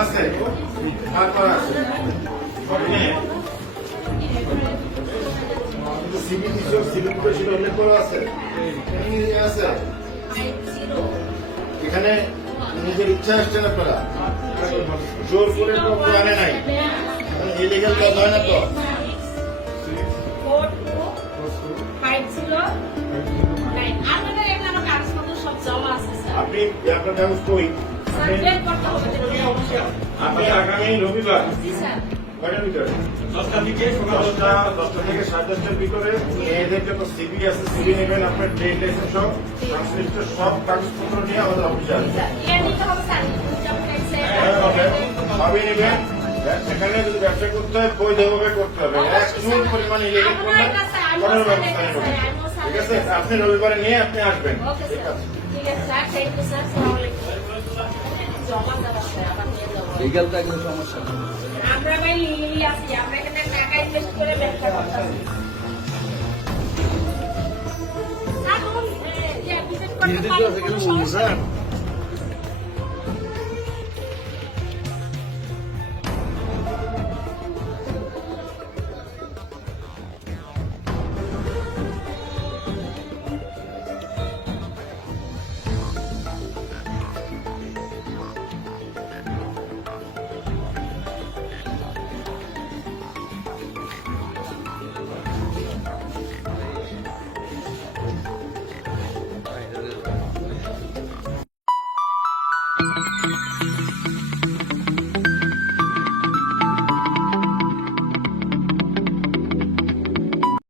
আছে। করা আছে। সিভিল সিভিল কোর্টে উল্লেখ করা আছে। এখানে আছে? এখানে নিজের ইচ্ছা আসছেন আপনারা? জোর করে তো আনে নাই। ইলিগাল কাজ হয় না তো? আপনি আপনার ব্যবস্থা ওই আপনি আগামী রবিবার কয়টার ভিতরে? দশটার দিকে সকাল দশটা দশটা থেকে সাড়ে দশটার ভিতরে। মেয়েদের যত সিবি আছে সিবি নেবেন আপনার ট্রেন লাইসেন্স সব। সংশ্লিষ্ট সব কাগজপত্র নিয়ে আমাদের অফিসে আসবেন। সবই নেবেন। সেখানে যদি ব্যবসা করতে হয় বৈধভাবে করতে হবে। এক চুল পরিমাণ ইলেকট্রিক ঠিক আছে আপনি রবিবারে নিয়ে আপনি আসবেন। ঠিক আছে। লিগাল থাকলে সমস্যা নেই। আমরা ভাই লিলি আছি আমরা এখানে টাকা ইনভেস্ট করে ব্যবসা করতেছি। এখন, এ, business করতে কিন্তু পারি, আছে কোনো কিন্তু সমস্যা স্যার নেই।